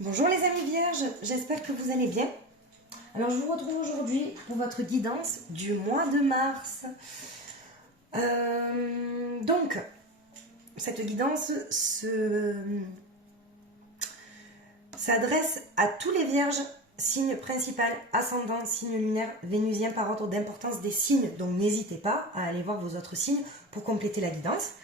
Bonjour les amis vierges, j'espère que vous allez bien. Alors je vous retrouve aujourd'hui pour votre guidance du mois de mars. Donc, cette guidance s'adresse à tous les vierges, signe principal, ascendant, signe lunaire, vénusien par ordre d'importance des signes. Donc n'hésitez pas à aller voir vos autres signes pour compléter la guidance.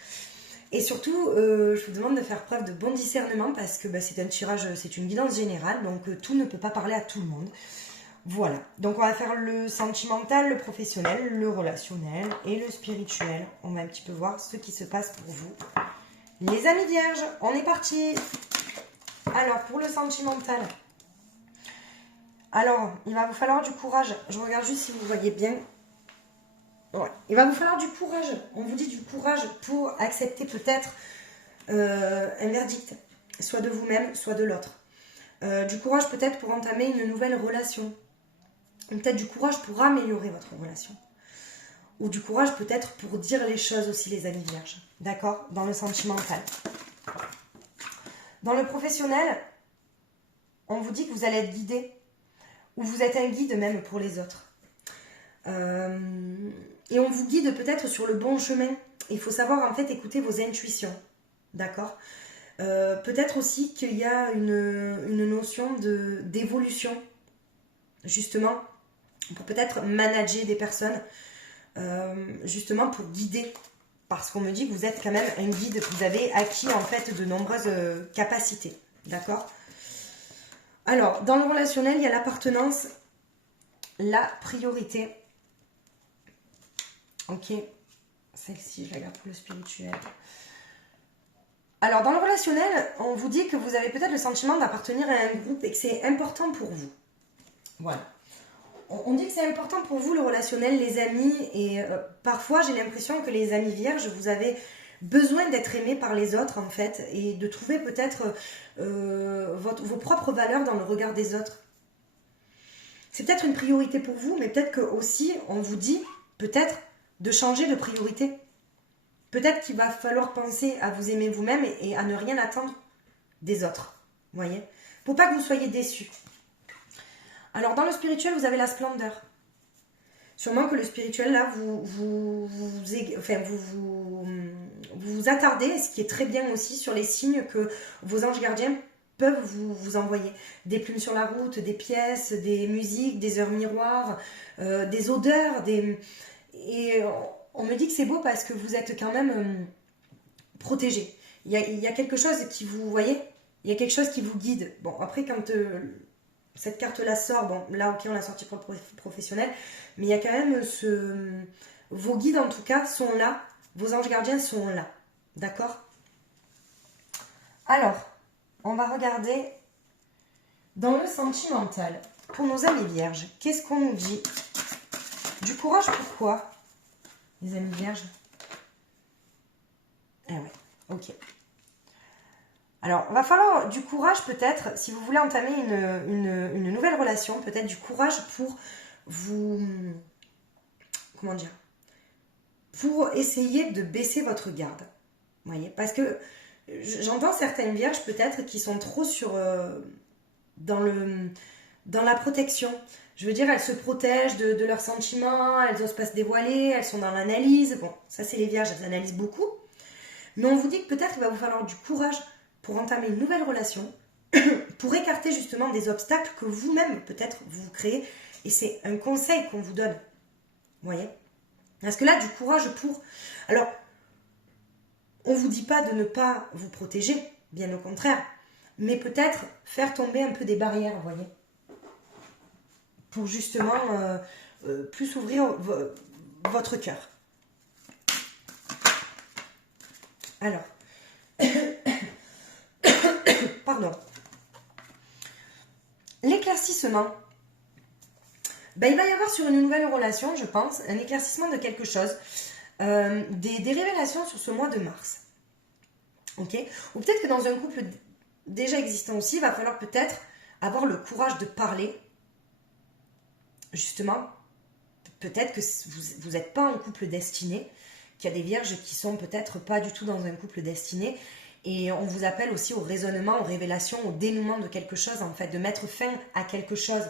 Et surtout, je vous demande de faire preuve de bon discernement parce que c'est un tirage, c'est une guidance générale, donc tout ne peut pas parler à tout le monde. Voilà, donc on va faire le sentimental, le professionnel, le relationnel et le spirituel. On va un petit peu voir ce qui se passe pour vous. Les amis vierges, on est parti. Alors, pour le sentimental, alors, il va vous falloir du courage. Je regarde juste si vous voyez bien. Ouais. Il va vous falloir du courage. On vous dit du courage pour accepter peut-être un verdict, soit de vous-même, soit de l'autre. Du courage peut-être pour entamer une nouvelle relation. Ou peut-être du courage pour améliorer votre relation. Ou du courage peut-être pour dire les choses aussi, les amis vierges. D'accord? Dans le sentimental. Dans le professionnel, on vous dit que vous allez être guidé. Ou vous êtes un guide même pour les autres. Et on vous guide peut-être sur le bon chemin. Il faut savoir en fait écouter vos intuitions. D'accord? Peut-être aussi qu'il y a une notion d'évolution, justement, pour peut-être manager des personnes, justement pour guider. Parce qu'on me dit que vous êtes quand même un guide, que vous avez acquis en fait de nombreuses capacités. D'accord? Alors, dans le relationnel, il y a l'appartenance, la priorité. Ok, celle-ci, je la garde pour le spirituel. Alors, dans le relationnel, on vous dit que vous avez peut-être le sentiment d'appartenir à un groupe et que c'est important pour vous. Voilà. On dit que c'est important pour vous, le relationnel, les amis, et parfois, j'ai l'impression que les amis vierges, vous avez besoin d'être aimés par les autres, en fait, et de trouver peut-être vos propres valeurs dans le regard des autres. C'est peut-être une priorité pour vous, mais peut-être que aussi, on vous dit, peut-être, de changer de priorité. Peut-être qu'il va falloir penser à vous aimer vous-même et à ne rien attendre des autres. Vous voyez? Pour pas que vous soyez déçus. Alors, dans le spirituel, vous avez la splendeur. Sûrement que le spirituel, là, vous attardez, ce qui est très bien aussi, sur les signes que vos anges gardiens peuvent vous envoyer. Des plumes sur la route, des pièces, des musiques, des heures miroirs, des odeurs, Et on me dit que c'est beau parce que vous êtes quand même protégé. Il y a quelque chose qui vous, voyez, il y a quelque chose qui vous guide. Bon, après, quand cette carte-là sort, bon, là, ok, on l'a sortie pour le professionnel, mais il y a quand même vos guides, en tout cas, sont là. Vos anges gardiens sont là. D'accord? Alors, on va regarder dans le sentimental. Pour nos amis vierges, qu'est-ce qu'on nous dit? Du courage, pourquoi, les amis vierges? Ah ouais, ok. Alors, il va falloir du courage peut-être, si vous voulez entamer une nouvelle relation, peut-être du courage pour vous... Comment dire? Pour essayer de baisser votre garde. Vous voyez? Parce que j'entends certaines vierges peut-être qui sont trop dans la protection. Je veux dire, elles se protègent de leurs sentiments, elles n'osent pas se dévoiler, elles sont dans l'analyse. Bon, ça c'est les vierges, elles analysent beaucoup. Mais on vous dit que peut-être il va vous falloir du courage pour entamer une nouvelle relation, pour écarter justement des obstacles que vous-même peut-être vous créez. Et c'est un conseil qu'on vous donne. Vous voyez? Parce que là, du courage pour... Alors, on ne vous dit pas de ne pas vous protéger, bien au contraire, mais peut-être faire tomber un peu des barrières, vous voyez? Pour justement plus ouvrir votre cœur. Alors, pardon. L'éclaircissement. Il va y avoir sur une nouvelle relation, je pense, un éclaircissement de quelque chose. Des révélations sur ce mois de mars. Ok? Ou peut-être que dans un couple déjà existant aussi, il va falloir peut-être avoir le courage de parler. Justement, peut-être que vous n'êtes pas un couple destiné, qu'il y a des vierges qui sont peut-être pas du tout dans un couple destiné Et on vous appelle aussi au raisonnement, aux révélations, au dénouement de quelque chose, en fait, de mettre fin à quelque chose.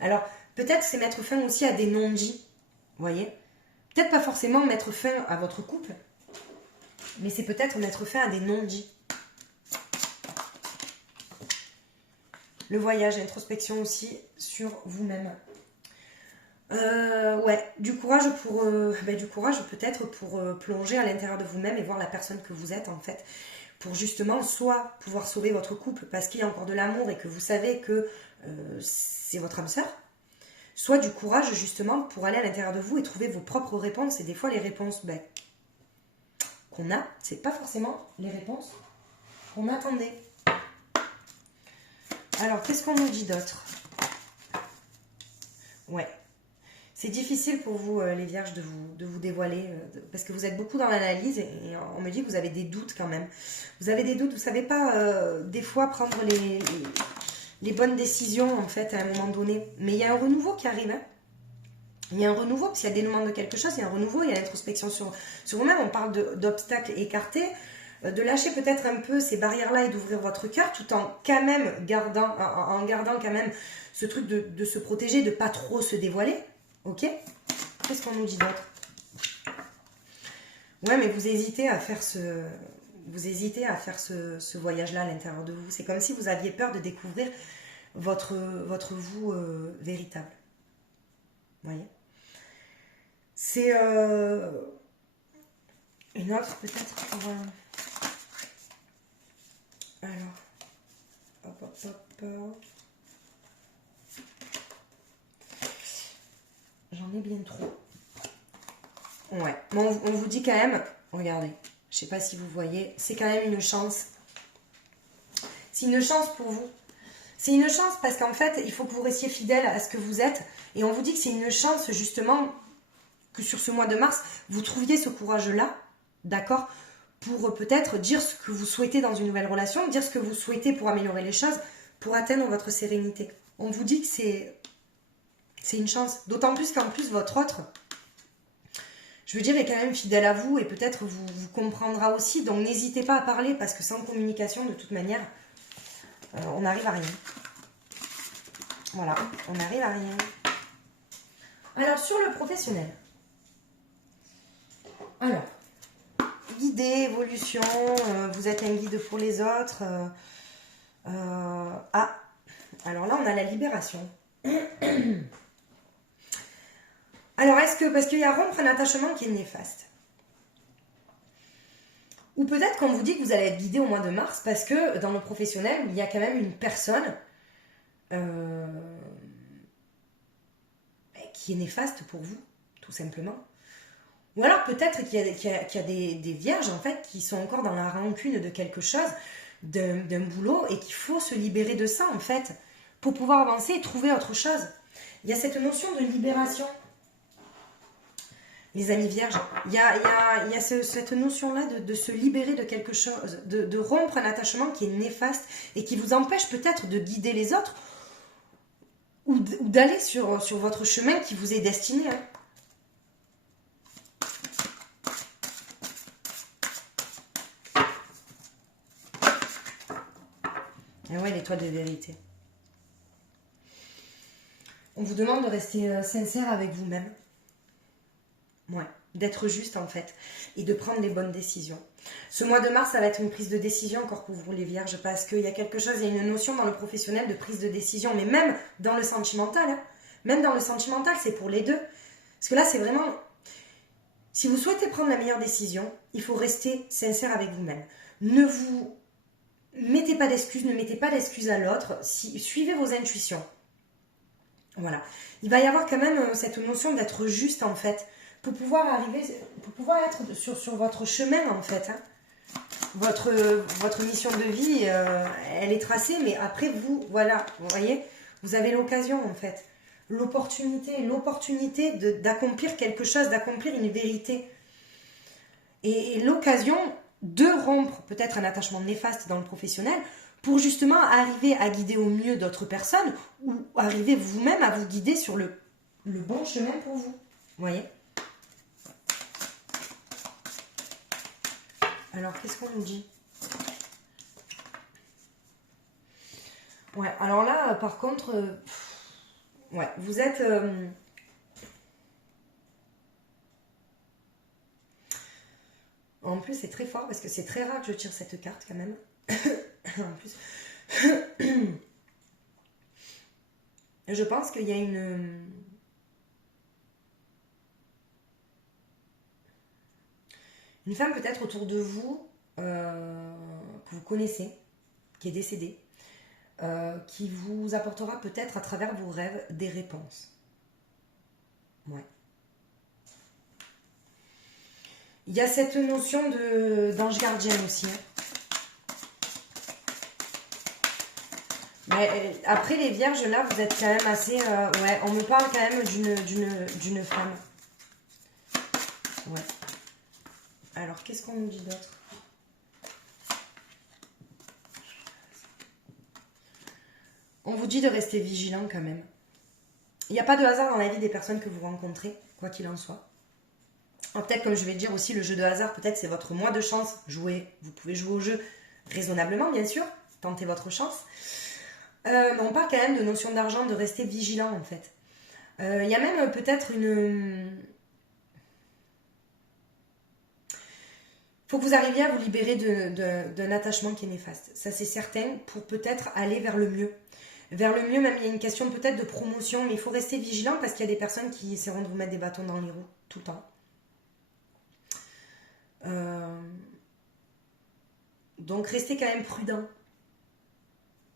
Alors, peut-être c'est mettre fin aussi à des non-dits, vous voyez. Peut-être pas forcément mettre fin à votre couple, mais c'est peut-être mettre fin à des non-dits. Le voyage, l'introspection aussi sur vous-même. Ouais, du courage peut-être pour plonger à l'intérieur de vous-même et voir la personne que vous êtes en fait. Pour justement soit pouvoir sauver votre couple parce qu'il y a encore de l'amour et que vous savez que c'est votre âme sœur. Soit du courage justement pour aller à l'intérieur de vous et trouver vos propres réponses. Et des fois les réponses qu'on a, c'est pas forcément les réponses qu'on attendait. Alors, qu'est-ce qu'on nous dit d'autre? Ouais. C'est difficile pour vous, les vierges, de vous dévoiler, parce que vous êtes beaucoup dans l'analyse et on me dit que vous avez des doutes quand même. Vous avez des doutes, vous ne savez pas des fois prendre les bonnes décisions en fait à un moment donné. Mais il y a un renouveau qui arrive. Hein. Il y a un renouveau, parce qu'il y a des dénouement de quelque chose, il y a un renouveau, il y a l'introspection sur vous-même. On parle d'obstacles écartés, de lâcher peut-être un peu ces barrières-là et d'ouvrir votre cœur, tout en quand même gardant quand même ce truc de se protéger, de pas trop se dévoiler. Ok? Qu'est-ce qu'on nous dit d'autre? Ouais, mais vous hésitez à faire ce voyage-là à l'intérieur de vous. C'est comme si vous aviez peur de découvrir votre vous véritable. Vous voyez? C'est une autre peut-être pour... Alors, hop. J'en ai bien trop. Ouais, bon, on vous dit quand même, regardez, je sais pas si vous voyez, c'est quand même une chance. C'est une chance pour vous. C'est une chance parce qu'en fait, il faut que vous restiez fidèle à ce que vous êtes. Et on vous dit que c'est une chance justement que sur ce mois de mars, vous trouviez ce courage-là, d'accord, pour peut-être dire ce que vous souhaitez dans une nouvelle relation, dire ce que vous souhaitez pour améliorer les choses, pour atteindre votre sérénité. On vous dit que c'est une chance. D'autant plus qu'en plus, votre autre, je veux dire, est quand même fidèle à vous et peut-être vous comprendra aussi. Donc n'hésitez pas à parler parce que sans communication, de toute manière, on n'arrive à rien. Voilà, on n'arrive à rien. Alors, sur le professionnel. Alors, guidé, évolution, vous êtes un guide pour les autres. Alors là, on a la libération. Alors, parce qu'il y a rompre un attachement qui est néfaste. Ou peut-être qu'on vous dit que vous allez être guidé au mois de mars parce que dans le professionnel, il y a quand même une personne qui est néfaste pour vous, tout simplement. Ou alors peut-être qu'il y a des vierges en fait qui sont encore dans la rancune de quelque chose, d'un boulot, et qu'il faut se libérer de ça en fait pour pouvoir avancer et trouver autre chose. Il y a cette notion de libération. Les amis vierges, il y a cette notion-là de se libérer de quelque chose, de rompre un attachement qui est néfaste et qui vous empêche peut-être de guider les autres ou d'aller sur votre chemin qui vous est destiné. Hein. Et ouais, l'étoile de vérité. On vous demande de rester sincère avec vous-même. Ouais, d'être juste en fait. Et de prendre les bonnes décisions. Ce mois de mars, ça va être une prise de décision encore pour vous les vierges. Parce qu'il y a quelque chose, il y a une notion dans le professionnel de prise de décision. Mais même dans le sentimental. Hein, même dans le sentimental, c'est pour les deux. Parce que là, c'est vraiment... Si vous souhaitez prendre la meilleure décision, il faut rester sincère avec vous-même. Ne vous mettez pas d'excuses, ne mettez pas d'excuses à l'autre. Suivez vos intuitions. Voilà. Il va y avoir quand même cette notion d'être juste en fait. Pour pouvoir être sur votre chemin en fait. Hein. Votre mission de vie, elle est tracée, mais après vous, voilà, vous voyez, vous avez l'occasion en fait. L'opportunité d'accomplir quelque chose, d'accomplir une vérité. Et l'occasion de rompre peut-être un attachement néfaste dans le professionnel pour justement arriver à guider au mieux d'autres personnes ou arriver vous-même à vous guider sur le bon chemin pour vous. Vous voyez? Alors, qu'est-ce qu'on nous dit? Ouais, alors là, par contre, ouais, vous êtes... En plus, c'est très fort parce que c'est très rare que je tire cette carte quand même. En plus, je pense qu'il y a une femme peut-être autour de vous que vous connaissez, qui est décédée, qui vous apportera peut-être à travers vos rêves des réponses. Ouais. Il y a cette notion d'ange gardien aussi. Hein. Mais après les vierges, là, vous êtes quand même assez... ouais, on me parle quand même d'une femme. Ouais. Alors, qu'est-ce qu'on nous dit d'autre? On vous dit de rester vigilant quand même. Il n'y a pas de hasard dans la vie des personnes que vous rencontrez, quoi qu'il en soit. Peut-être, comme je vais dire aussi, le jeu de hasard, peut-être c'est votre mois de chance. Jouez, vous pouvez jouer au jeu raisonnablement, bien sûr. Tentez votre chance. Mais on parle quand même de notion d'argent, de rester vigilant en fait. Il y a même peut-être une... Faut que vous arriviez à vous libérer d'un attachement qui est néfaste. Ça c'est certain, pour peut-être aller vers le mieux. Vers le mieux, même il y a une question peut-être de promotion, mais il faut rester vigilant parce qu'il y a des personnes qui essaieront de vous mettre des bâtons dans les roues tout le temps. Donc restez quand même prudent,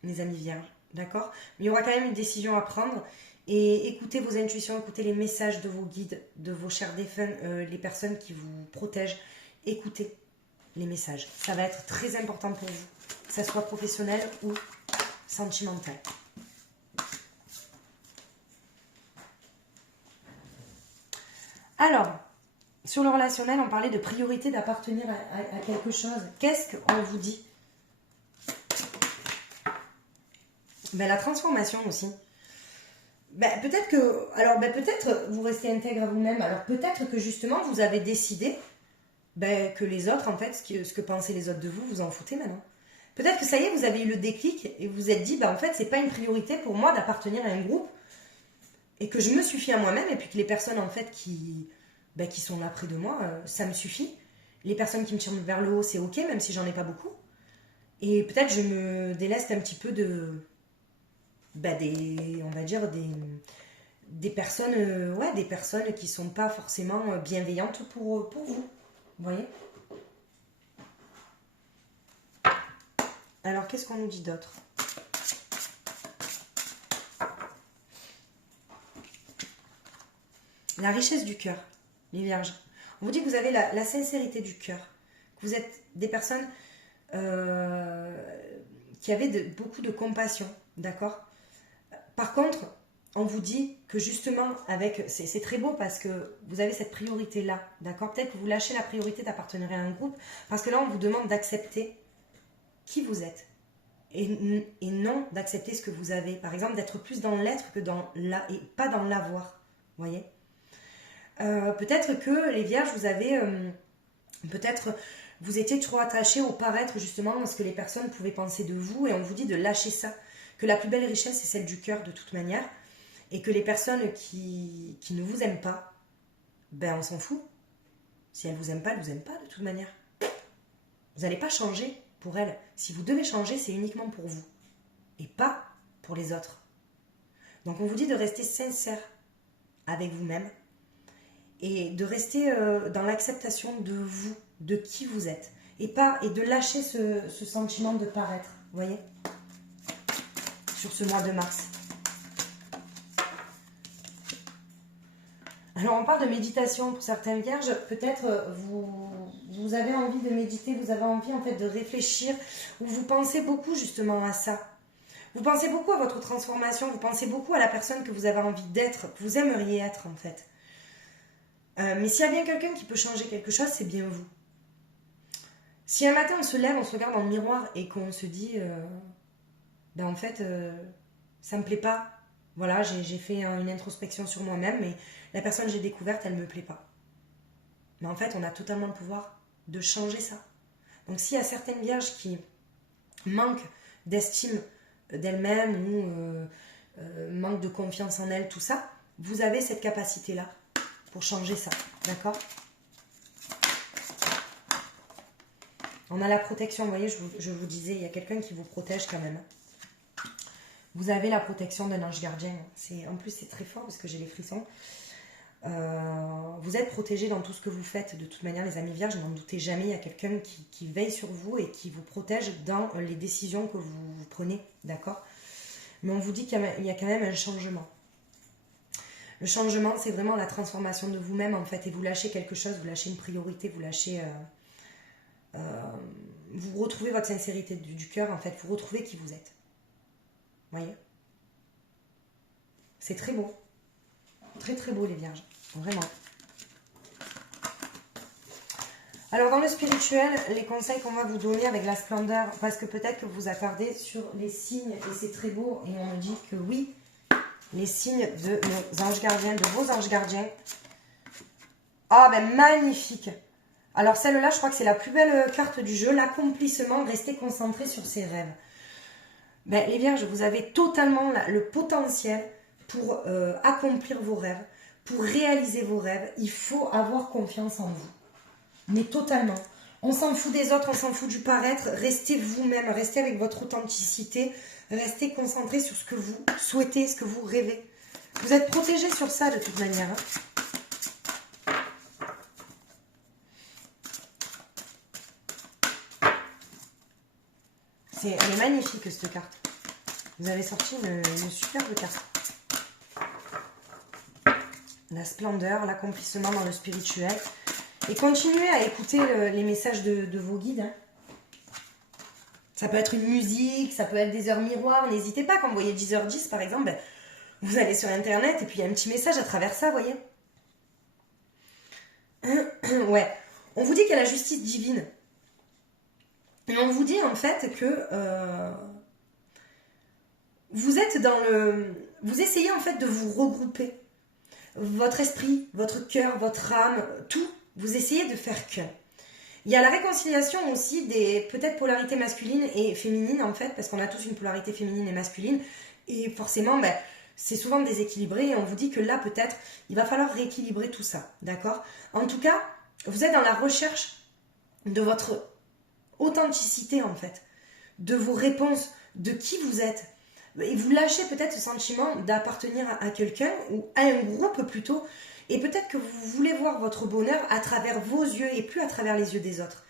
mes amis vierges, d'accord? Mais il y aura quand même une décision à prendre. Et écoutez vos intuitions, écoutez les messages de vos guides, de vos chers défunts, les personnes qui vous protègent. Écoutez les messages. Ça va être très important pour vous, que ça soit professionnel ou sentimental. Alors, sur le relationnel, on parlait de priorité, d'appartenir à quelque chose. Qu'est-ce qu'on vous dit? Ben, la transformation aussi. Ben, peut-être que, alors peut-être vous restez intègre à vous-même. Alors peut-être que justement vous avez décidé que les autres, en fait, ce que pensaient les autres de vous, vous en foutez maintenant. Peut-être que ça y est, vous avez eu le déclic et vous vous êtes dit, en fait, c'est pas une priorité pour moi d'appartenir à un groupe et que je me suffis à moi-même et puis que les personnes, en fait, qui sont là près de moi, ça me suffit. Les personnes qui me tirent vers le haut, c'est ok, même si j'en ai pas beaucoup. Et peut-être je me déleste un petit peu on va dire, des personnes, des personnes qui sont pas forcément bienveillantes pour vous. Vous voyez? Alors, qu'est-ce qu'on nous dit d'autre? La richesse du cœur, les vierges. On vous dit que vous avez la sincérité du cœur. Que vous êtes des personnes qui avaient beaucoup de compassion, d'accord? Par contre, on vous dit que justement, c'est très beau parce que vous avez cette priorité-là, d'accord? Peut-être que vous lâchez la priorité d'appartenir à un groupe parce que là, on vous demande d'accepter qui vous êtes et non d'accepter ce que vous avez. Par exemple, d'être plus dans l'être que dans la et pas dans l'avoir, vous voyez? Peut-être que les vierges, vous avez peut-être vous étiez trop attachés au paraître justement à ce que les personnes pouvaient penser de vous et on vous dit de lâcher ça, que la plus belle richesse c'est celle du cœur de toute manière et que les personnes qui ne vous aiment pas, on s'en fout. Si elles vous aiment pas, elles vous aiment pas de toute manière. Vous n'allez pas changer pour elles. Si vous devez changer, c'est uniquement pour vous et pas pour les autres. Donc on vous dit de rester sincère avec vous-même et de rester dans l'acceptation de vous, de qui vous êtes et de lâcher ce sentiment de paraître, vous voyez, sur ce mois de mars. Alors on parle de méditation pour certaines vierges, peut-être vous avez envie de méditer, vous avez envie en fait de réfléchir, ou vous pensez beaucoup justement à ça. Vous pensez beaucoup à votre transformation, vous pensez beaucoup à la personne que vous avez envie d'être, que vous aimeriez être en fait. Mais s'il y a bien quelqu'un qui peut changer quelque chose, c'est bien vous. Si un matin on se lève, on se regarde dans le miroir et qu'on se dit en fait ça me plaît pas, voilà, j'ai fait une introspection sur moi-même, mais la personne que j'ai découverte, elle me plaît pas. Mais en fait, on a totalement le pouvoir de changer ça. Donc s'il y a certaines vierges qui manquent d'estime d'elle-même ou manque de confiance en elle, tout ça, vous avez cette capacité-là pour changer ça, d'accord? On a la protection, vous voyez, je vous disais, il y a quelqu'un qui vous protège quand même. Vous avez la protection d'un ange gardien. En plus, c'est très fort parce que j'ai les frissons. Vous êtes protégés dans tout ce que vous faites. De toute manière, les amis vierges, n'en doutez jamais, il y a quelqu'un qui veille sur vous et qui vous protège dans les décisions que vous prenez, d'accord? Mais on vous dit qu'il y a quand même un changement. Le changement, c'est vraiment la transformation de vous-même, en fait. Et vous lâchez quelque chose, vous lâchez une priorité, vous lâchez... vous retrouvez votre sincérité du cœur, en fait. Vous retrouvez qui vous êtes. Vous voyez? C'est très beau. Très très beau, les vierges. Vraiment. Alors, dans le spirituel, les conseils qu'on va vous donner avec la splendeur, parce que peut-être que vous attardez sur les signes, et c'est très beau, et on me dit que oui, les signes de nos anges gardiens, de vos anges gardiens. Ah, ben magnifique! Alors, celle-là, je crois que c'est la plus belle carte du jeu, l'accomplissement, restez concentré sur ses rêves. Ben, les vierges, vous avez totalement le potentiel pour accomplir vos rêves, pour réaliser vos rêves. Il faut avoir confiance en vous. Mais totalement. On s'en fout des autres, on s'en fout du paraître. Restez vous-même, restez avec votre authenticité. Restez concentré sur ce que vous souhaitez, ce que vous rêvez. Vous êtes protégé sur ça de toute manière. Elle est magnifique cette carte. Vous avez sorti une superbe carte. La splendeur, l'accomplissement dans le spirituel. Et continuez à écouter les messages de vos guides. Hein. Ça peut être une musique, ça peut être des heures miroirs. N'hésitez pas, quand vous voyez 10h10 par exemple, ben, vous allez sur internet et puis il y a un petit message à travers ça, vous voyez. Ouais, on vous dit qu'il y a la justice divine. Et on vous dit en fait que vous êtes dans le... Vous essayez en fait de vous regrouper. Votre esprit, votre cœur, votre âme, tout, vous essayez de faire qu'un. Il y a la réconciliation aussi des peut-être polarités masculines et féminines en fait, parce qu'on a tous une polarité féminine et masculine, et forcément, ben, c'est souvent déséquilibré, et on vous dit que là peut-être, il va falloir rééquilibrer tout ça, d'accord? En tout cas, vous êtes dans la recherche de votre authenticité en fait, de vos réponses, de qui vous êtes. Et vous lâchez peut-être ce sentiment d'appartenir à quelqu'un, ou à un groupe plutôt, et peut-être que vous voulez voir votre bonheur à travers vos yeux et plus à travers les yeux des autres.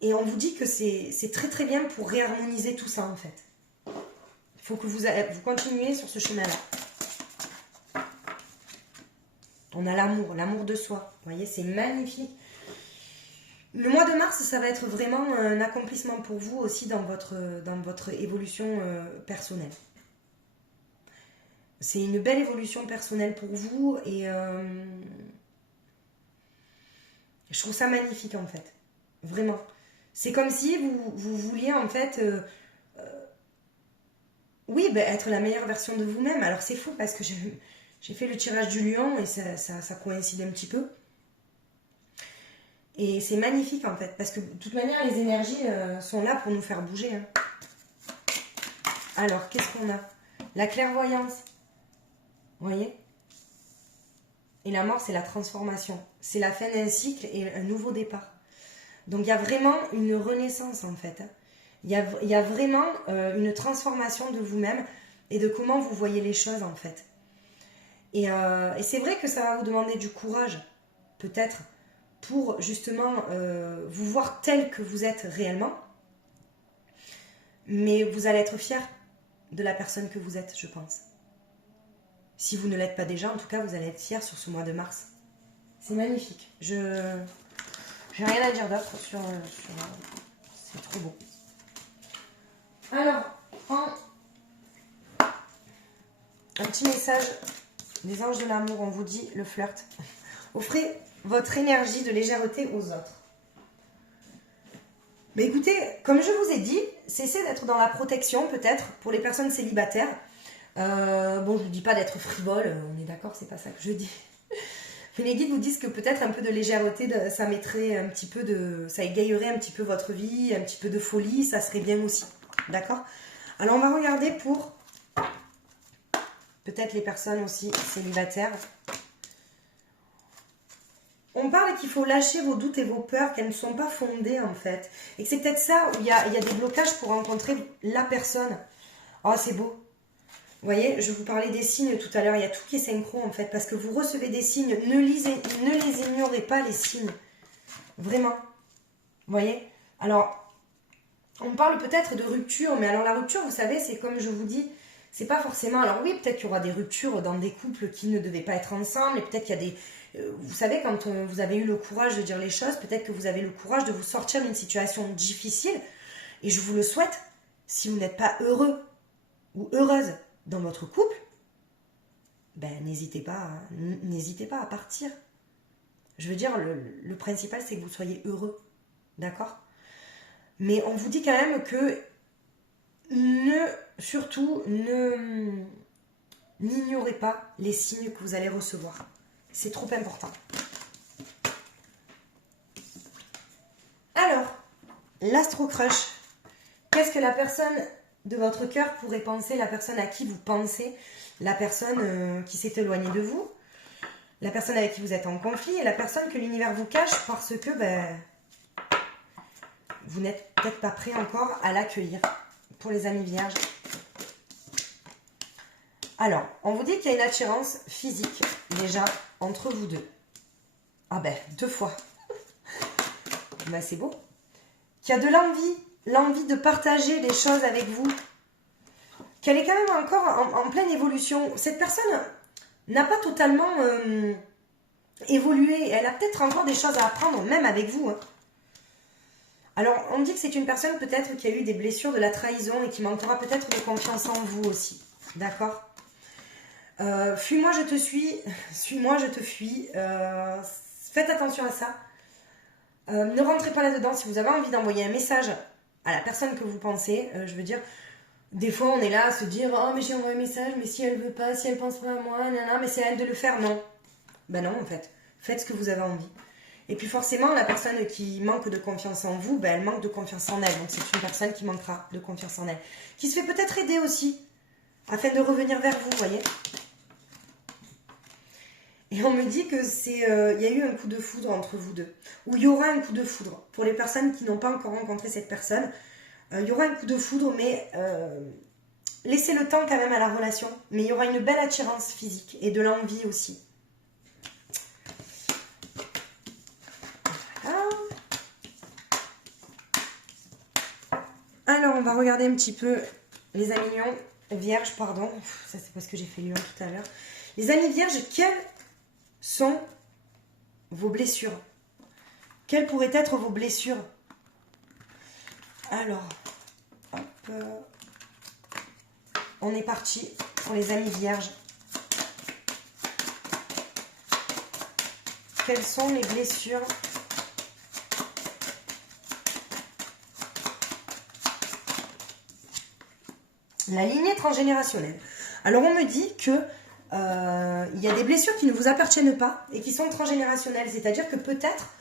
Et on vous dit que c'est très très bien pour réharmoniser tout ça en fait. Il faut que vous continuiez sur ce chemin-là. On a l'amour, l'amour de soi. Vous voyez, c'est magnifique. Le mois de mars, ça va être vraiment un accomplissement pour vous aussi dans votre évolution personnelle. C'est une belle évolution personnelle pour vous et je trouve ça magnifique en fait. Vraiment. C'est comme si vous vouliez en fait, oui, ben, être la meilleure version de vous-même. Alors c'est fou parce que j'ai fait le tirage du lion et ça coïncide un petit peu. Et c'est magnifique en fait, parce que de toute manière, les énergies sont là pour nous faire bouger. Hein. Alors, qu'est-ce qu'on a? La clairvoyance. Vous voyez? Et la mort, c'est la transformation. C'est la fin d'un cycle et un nouveau départ. Donc, il y a vraiment une renaissance en fait. Hein. Il y a vraiment une transformation de vous-même et de comment vous voyez les choses en fait. Et c'est vrai que ça va vous demander du courage, peut-être, pour justement vous voir tel que vous êtes réellement. Mais vous allez être fier de la personne que vous êtes, je pense. Si vous ne l'êtes pas déjà, en tout cas, vous allez être fier sur ce mois de mars. C'est magnifique. J'ai rien à dire d'autre sur c'est trop beau. Alors, un petit message des anges de l'amour, on vous dit le flirt. Offrez votre énergie de légèreté aux autres. Mais écoutez, comme je vous ai dit, cessez d'être dans la protection peut-être pour les personnes célibataires. Bon, je ne vous dis pas d'être frivole, on est d'accord, c'est pas ça que je dis. Mais les guides vous disent que peut-être un peu de légèreté, ça mettrait un petit peu ça égayerait un petit peu votre vie, un petit peu de folie, ça serait bien aussi. D'accord? Alors, on va regarder pour peut-être les personnes aussi célibataires. On parle qu'il faut lâcher vos doutes et vos peurs, qu'elles ne sont pas fondées en fait. Et que c'est peut-être ça où il y a des blocages pour rencontrer la personne. Oh, c'est beau. Vous voyez, je vous parlais des signes tout à l'heure. Il y a tout qui est synchro en fait. Parce que vous recevez des signes. Ne les ignorez pas les signes. Vraiment. Vous voyez? Alors, on parle peut-être de rupture. Mais alors la rupture, vous savez, c'est comme je vous dis... C'est pas forcément... Alors oui, peut-être qu'il y aura des ruptures dans des couples qui ne devaient pas être ensemble. Et peut-être qu'il y a des... Vous savez, quand vous avez eu le courage de dire les choses, peut-être que vous avez le courage de vous sortir d'une situation difficile. Et je vous le souhaite, si vous n'êtes pas heureux ou heureuse dans votre couple, ben n'hésitez pas à partir. Je veux dire, le principal, c'est que vous soyez heureux. D'accord? Mais on vous dit quand même que surtout, n'ignorez pas les signes que vous allez recevoir. C'est trop important. Alors, l'astro-crush. Qu'est-ce que la personne de votre cœur pourrait penser, la personne à qui vous pensez, la personne qui s'est éloignée de vous, la personne avec qui vous êtes en conflit et la personne que l'univers vous cache parce que vous n'êtes peut-être pas prêt encore à l'accueillir. Pour les amis vierges. Alors, on vous dit qu'il y a une attirance physique, déjà, entre vous deux. Ah ben, 2 fois. Ben, c'est beau. Qu'il y a de l'envie de partager les choses avec vous. Qu'elle est quand même encore en pleine évolution. Cette personne n'a pas totalement évolué. Elle a peut-être encore des choses à apprendre, même avec vous. Hein. Alors, on dit que c'est une personne peut-être qui a eu des blessures de la trahison et qui manquera peut-être de confiance en vous aussi. D'accord? Fuis-moi, je te suis. Suis-moi, je te fuis. Faites attention à ça. Ne rentrez pas là-dedans. Si vous avez envie d'envoyer un message à la personne que vous pensez, je veux dire, des fois on est là à se dire « Oh, mais j'ai envoyé un message, mais si elle veut pas, si elle pense pas à moi, nanana, mais c'est à elle de le faire. » Non. Ben non, en fait. Faites ce que vous avez envie. Et puis forcément, la personne qui manque de confiance en vous, ben elle manque de confiance en elle. Donc c'est une personne qui manquera de confiance en elle. Qui se fait peut-être aider aussi, afin de revenir vers vous, vous voyez. Et on me dit que y a eu un coup de foudre entre vous deux. Ou il y aura un coup de foudre. Pour les personnes qui n'ont pas encore rencontré cette personne, il y aura un coup de foudre, mais laissez le temps quand même à la relation. Mais il y aura une belle attirance physique et de l'envie aussi. Alors, on va regarder un petit peu les amis lions, vierges, pardon. Ça, c'est parce que j'ai fait lion tout à l'heure. Les amis vierges, quelles sont vos blessures? Quelles pourraient être vos blessures? Alors, hop, on est parti pour les amis vierges. Quelles sont les blessures? La lignée transgénérationnelle. Alors, on me dit que il y a des blessures qui ne vous appartiennent pas et qui sont transgénérationnelles. C'est-à-dire que peut-être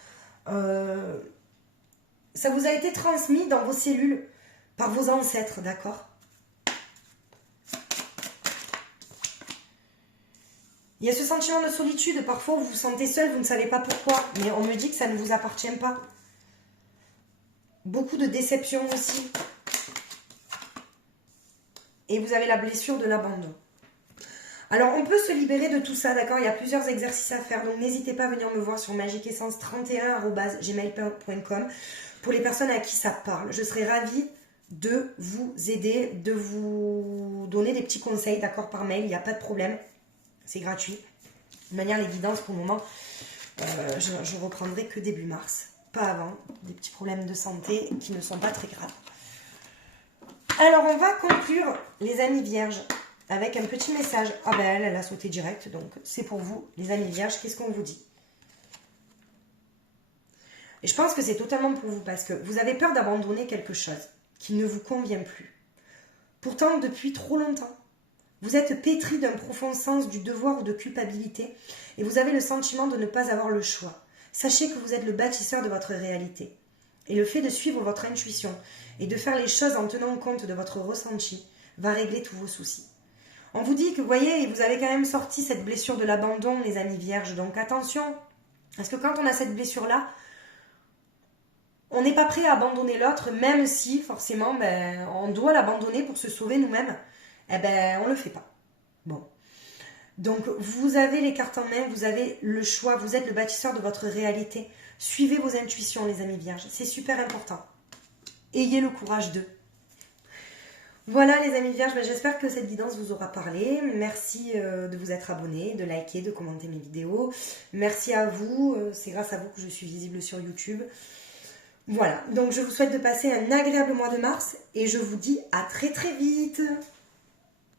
ça vous a été transmis dans vos cellules par vos ancêtres, d'accord? Il y a ce sentiment de solitude. Parfois, vous vous sentez seul, vous ne savez pas pourquoi. Mais on me dit que ça ne vous appartient pas. Beaucoup de déception aussi. Et vous avez la blessure de l'abandon. Alors, on peut se libérer de tout ça, d'accord? Il y a plusieurs exercices à faire. Donc, n'hésitez pas à venir me voir sur magiqueessence31@gmail.com pour les personnes à qui ça parle. Je serai ravie de vous aider, de vous donner des petits conseils, d'accord, par mail. Il n'y a pas de problème. C'est gratuit. De manière, les guidances, pour le moment, je reprendrai que début mars. Pas avant. Des petits problèmes de santé qui ne sont pas très graves. Alors, on va conclure, les amis vierges, avec un petit message. Ah ben, elle a sauté direct, donc c'est pour vous, les amis vierges. Qu'est-ce qu'on vous dit? Et je pense que c'est totalement pour vous, parce que vous avez peur d'abandonner quelque chose qui ne vous convient plus. Pourtant, depuis trop longtemps, vous êtes pétri d'un profond sens du devoir ou de culpabilité, et vous avez le sentiment de ne pas avoir le choix. Sachez que vous êtes le bâtisseur de votre réalité. Et le fait de suivre votre intuition et de faire les choses en tenant compte de votre ressenti va régler tous vos soucis. On vous dit que, vous voyez, vous avez quand même sorti cette blessure de l'abandon, les amis vierges. Donc attention, parce que quand on a cette blessure-là, on n'est pas prêt à abandonner l'autre, même si forcément on doit l'abandonner pour se sauver nous-mêmes. Eh ben, on ne le fait pas. Bon. Donc vous avez les cartes en main, vous avez le choix, vous êtes le bâtisseur de votre réalité. Suivez vos intuitions, les amis vierges, c'est super important. Ayez le courage d'eux. Voilà les amis vierges, j'espère que cette guidance vous aura parlé. Merci de vous être abonnés, de liker, de commenter mes vidéos. Merci à vous, c'est grâce à vous que je suis visible sur YouTube. Voilà, donc je vous souhaite de passer un agréable mois de mars et je vous dis à très très vite.